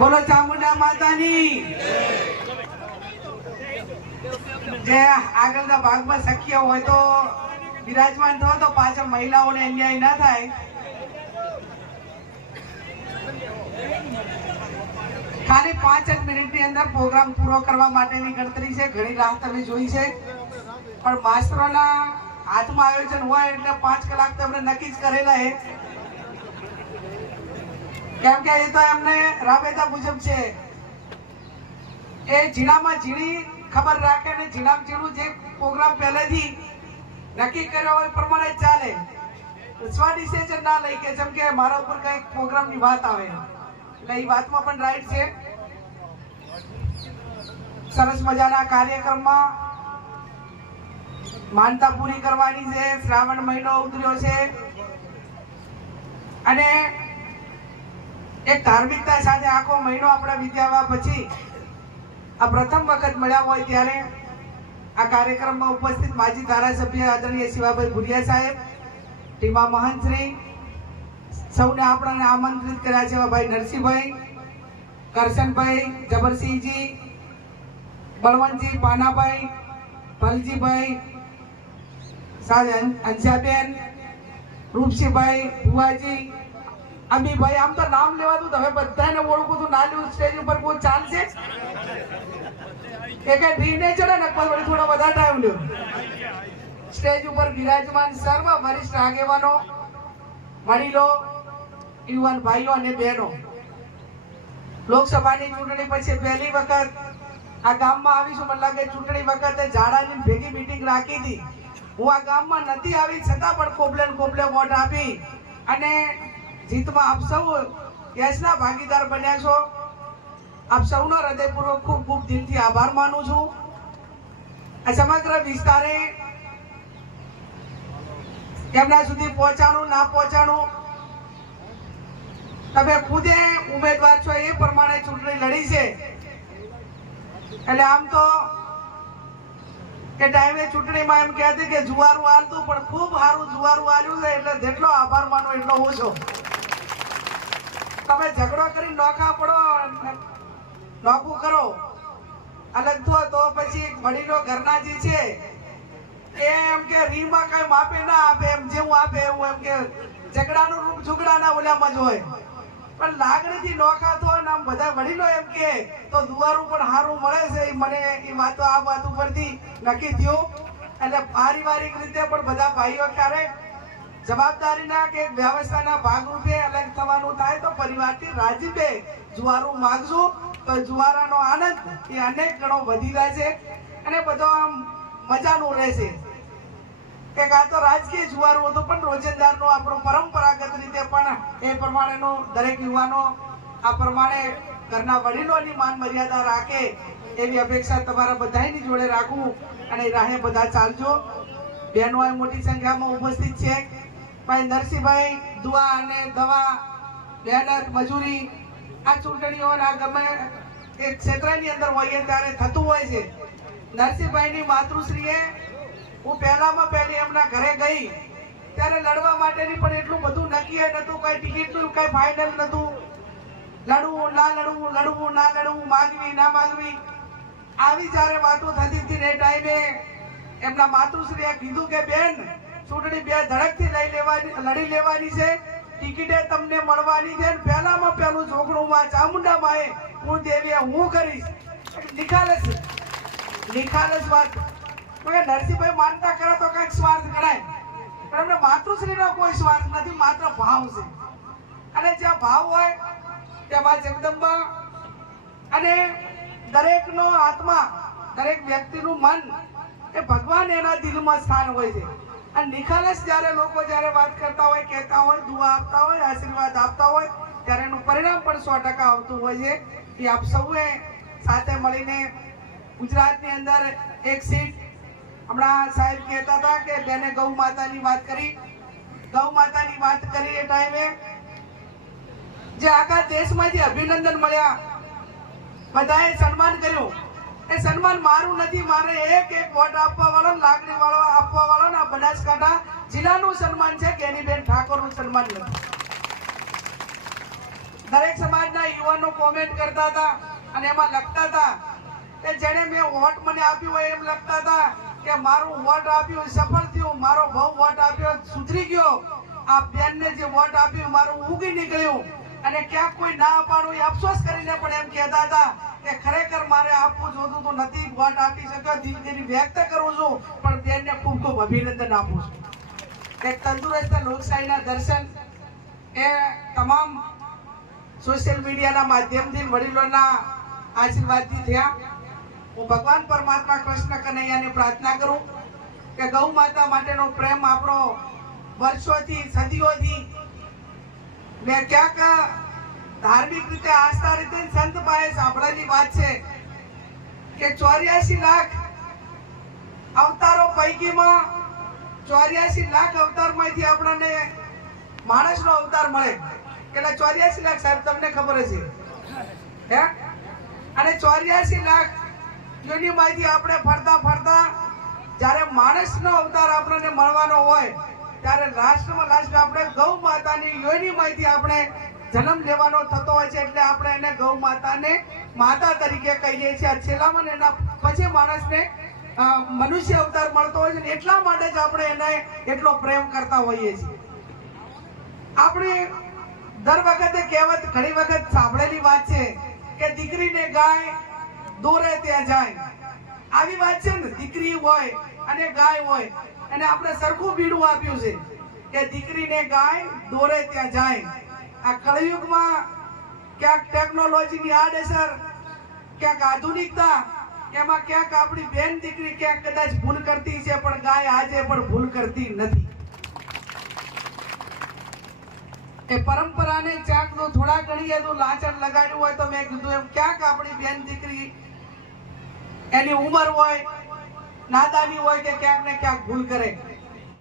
બોલો ચામુંડા માતાની જે આગળના ભાગમાં શક્ય હોય તો વિરાજમાન થયો તો પાછળ મહિલાઓને અન્યાય ના થાય. ખાલી 5 જ મિનિટની અંદર પ્રોગ્રામ પૂરો કરવા માટેની ગણતરી છે. ઘણી રાહ તમે જોઈ છે, પણ માસ્ટરોના હાથમાં આયોજન હોય એટલે 5 કલાક તો એમણે નક્કી જ કરેલા છે. કેમ કે એ તો એમને રાબેતા મુજબ છે. એ ઝીણામાં ઝીણી ખબર રાખે ને ઝીણામાં ઝીણું જે પ્રોગ્રામ પહેલેથી નક્કી કર્યો હોય પ્રમાણે ચાલે. સ્વ ડિસિઝન ના લઈ કે જેમ કે મારા ઉપર કઈક પ્રોગ્રામની વાત આવે એટલે એ વાતમાં પણ રાઈટ છે. સરસ મજાના કાર્યક્રમમાં માનતા પૂરી કરવાની છે. શ્રાવણ મહિનો ઉતર્યો છે અને એક ધાર્મિકતા સાથે આખો મહિનો આપણા વિદ્યાવા પછી આ પ્રથમ વખત મળ્યા હોય ત્યારે આ કાર્યક્રમમાં ઉપસ્થિત માજી ધારાસભ્ય આદરણીય શિવાભાઈ ભુરિયા સાહેબ, ટીમા મહંતશ્રી, સૌને આપણને આમંત્રિત કર્યા છે. ભાઈ નરસિંહભાઈ, કરશનભાઈ, જબરસિંહજી, બળવંતજી, પાનાભાઈ, ભલજીભાઈ, અંજાબેન, રૂપસિંહભાઈ, ભુવાજી, અમીભાઈ. આમ તો નામ લેવાતું તમે બધાને ઓળખું તું. ના લેવું સ્ટેજ ઉપર કોઈ ચાલશે? એક ભીને ચડે ને પછી થોડો વધારે ટાઈમ લ્યો. સ્ટેજ ઉપર વિરાજમાન સર્વ વરિષ્ઠ આગેવાનો, વડીલો, યુવાન ભાઈઓ અને બહેનો, લોકસભાની ચૂંટણી પછી પહેલી વખત આ ગામમાં આવીશું. મને લાગે ચૂંટણી વખતે ઝાડાની ભેગી મીટિંગ રાખી હતી. હું આ ગામમાં નથી આવી છતાં પણ કોબલે વોટ આપી અને જીતમાં આપ સૌ યશના ભાગીદાર બન્યા છો. આપ સૌનો હૃદયપૂર્વક ખૂબ ખૂબ દિલથી આભાર માનું છું. આ સમગ્ર વિસ્તારે એમના સુધી પહોંચાણું ના પહોંચાણું તમે ખુદે ઉમેદવાર છો એ પ્રમાણે ચૂંટણી લડી છે. એટલે આમ તો કે ટાઈમે ચૂંટણીમાં એમ કહેતી કે જુવારું હાલતું, પણ ખૂબ સારું જુવારું હાલ્યું છે. એટલે જેટલો આભાર માનો એટલો ઓછો. તમે ઝઘડો કરી નોખા પડો, નોખું કરો, અલગ થો તો પછી વડીલો ઘરના જે છે એમ કે રીમાં કઈ માપે ના આપે, એમ જેવું આપે એવું. એમ કે ઝઘડાનું રૂપ ઝઘડાના ઓલામાં જ હોય, પણ લાગણીથી નોખા થો ને આમ બધા વડીલો એમ કે તો દુવારું પણ સારું મળે છે. મને એ વાતો આ વાત ઉપરથી નક્કી થયું. એટલે પારિવારિક રીતે પણ બધા ભાઈઓ ક્યારેક જવાબદારીના કે વ્યવસ્થાના ભાગરૂપે અલગ થવાનું થાય તો પરિવારથી રાજીપે જુવારું માગશું તો જુવારાનો આનંદ એ અનેક ગણો વધી જાય છે અને બધો આમ મજાનું રહેશે. કે આ તો રાજકીય જુવારું હતું, પણ રોજંદારનો આપણો પરંપરાગત રીતે પણ એ પ્રમાણેનો દરેક યુવાનો આ પ્રમાણે ઘરના વડીલોની માન મર્યાદા રાખે એવી અપેક્ષા તમારા બધાની જોડે રાખું અને રાહે બધા ચાલજો. બહેનો મોટી સંખ્યામાં ઉપસ્થિત છે. ભાઈ નરસિંહભાઈ દુઆ અને દવા, મહેનત, મજૂરી આ ચૂંટણીઓના ગમે એક ક્ષેત્રની અંદર હોઈએ ત્યારે થતું હોય છે. નરસિંહભાઈની માતૃશ્રીએ હું પહેલી એમના ઘરે ગઈ ત્યારે લડવા માટેની પણ એટલું બધું નક્કી નતું, કઈ ટિકિટનું કઈ ફાઇનલ નતું. લડવું ના લડવું, લડવું ના લડવું, માગવી ના માગવી, આવી જ્યારે વાતો થતી હતી એ ટાઈમે એમના માતૃશ્રીએ કીધું કે બેન ચૂંટણી બે ધડકથી લડી લેવાની છે, ટિકિટે તમને મળવાની છે. પહેલામાં પહેલું ઝોકડું માં ચામુંડા માએ હું દેવીએ હું કરીશ. નિખાલસ વાત. નરસિંહભાઈ માનતા કરે તો કઈક સ્વાર્થ ગણાય, પણ એમને માતૃશ્રીનો કોઈ સ્વાર્થ નથી, માત્ર ભાવ છે. અને જ્યાં ભાવ હોય તેમાં જગદંબા અને દરેકનો આત્મા, દરેક વ્યક્તિનું મન એ ભગવાન એના દિલમાં સ્થાન હોય છે. અને નિખાલસ જ્યારે લોકો જ્યારે વાત કરતા હોય, કહેતા હોય, દુઆ આપતા હોય, આશીર્વાદ આપતા હોય ત્યારે એનું પરિણામ પણ 100% આવતું હોય છે. એ આપ સૌએ સાથે મળીને ગુજરાતની અંદર એક સીટ, હમણાં સાહેબ કહેતા હતા કે બેને ગૌ માતાની વાત કરી, ગૌ માતાની વાત કરી એ ટાઈમે જે આખા દેશમાંથી અભિનંદન મળ્યા, બધાએ સન્માન કર્યું. એ સન્માન મારું નથી, મારે એક વોટ આપવા વાળો, લાગણી વાળો આપવા વાળો ના બનાસકાંઠા જિલ્લાનું સન્માન છે. ગેનીબેન ઠાકોરનું સન્માન નથી. દરેક સમાજના યુવાનો કોમેન્ટ કરતા હતા અને એમાં લખતા હતા કે જેણે મેં વોટ મને આપ્યું હોય એમ લખતા હતા કે મારું વોટ આપ્યું સફળ થયું, મારો બહુ વોટ આપ્યો સુધરી ગયો, આ બેનને જે વોટ આપ્યું મારું ઉગી નીકળ્યું. અને ક્યાંક કોઈ ના પાડું એ અફસોસ કરીને પણ એમ કહેતા હતા કે ખરેખર મારે આપવું જોતું તો નથી, વોટ આપી શક્યો, દિલગીરી વ્યક્ત કરું છું, પણ બેનને ખૂબ ખૂબ અભિનંદન આપું છું. એક તંદુરસ્ત લોકશાહીના દર્શન એ તમામ સોશિયલ મીડિયાના માધ્યમથી વડીલોના આશીર્વાદથી થયા. હું ભગવાન પરમાત્મા કૃષ્ણ કનૈયાને પ્રાર્થના કરું કે ગૌ માતા માટેનો પ્રેમ આપણો વર્ષોથી સદીઓથી મેં ક્યાંક ધાર્મિક રીતે આસ્થા રીતે સંત પાસે સાંભળેલી વાત છે કે 84 લાખ અવતારો પૈકીમાં 84 લાખ અવતારમાંથી આપણને માણસનો અવતાર મળે. કેટલા 84 લાખ સાહેબ તમને ખબર હશે હે? અને 84 લાખ યોનિમાંથી આપણે ફરતા ફરતા જ્યારે માણસનો અવતાર આપણને મળવાનો હોય ત્યારે લાસ્ટમાં લાસ્ટ આપણે ગૌ માતાની યોનિમાંથી આપણે જન્મ લેવાનો થતો હોય છે. એટલે આપણે એને ગૌ માતાને માતા તરીકે કહીએ છીએ. છેલ્લામાં એના પછી માણસને મનુષ્ય અવતાર મળતો હોય છે. એટલા માટે જ આપણે એને એટલો પ્રેમ કરતા હોઈએ છીએ. આપણે દર વખતે કહેવત ઘણી વખત સાંભળેલી વાત છે કે દીકરીને ગાય દોરે ત્યાં જાય. આવી વાત છે ને, દીકરી હોય અને ગાય હોય અને આપણે સરખું બીડું આપ્યું છે કે દીકરીને ગાય દોરે ત્યાં જાય. આ કળયુગમાં ક્યાંક ટેકનોલોજીની આડઅસર, ક્યાંક આધુનિકતા, એમાં ક્યાંક આપણી બેન દીકરી ક્યાંક કદાચ ભૂલ કરતી છે, પણ ગાય આજે પણ ભૂલ કરતી નથી. એ પરંપરાને ક્યાંક તો થોડા ઘણી એનું લાંચન લગાડ્યું હોય તો મેં કીધું એમ ક્યાંક આપણી બેન દીકરી એની ઉંમર હોય, નાદાની હોય કે ક્યાંક ને ક્યાંક ભૂલ કરે.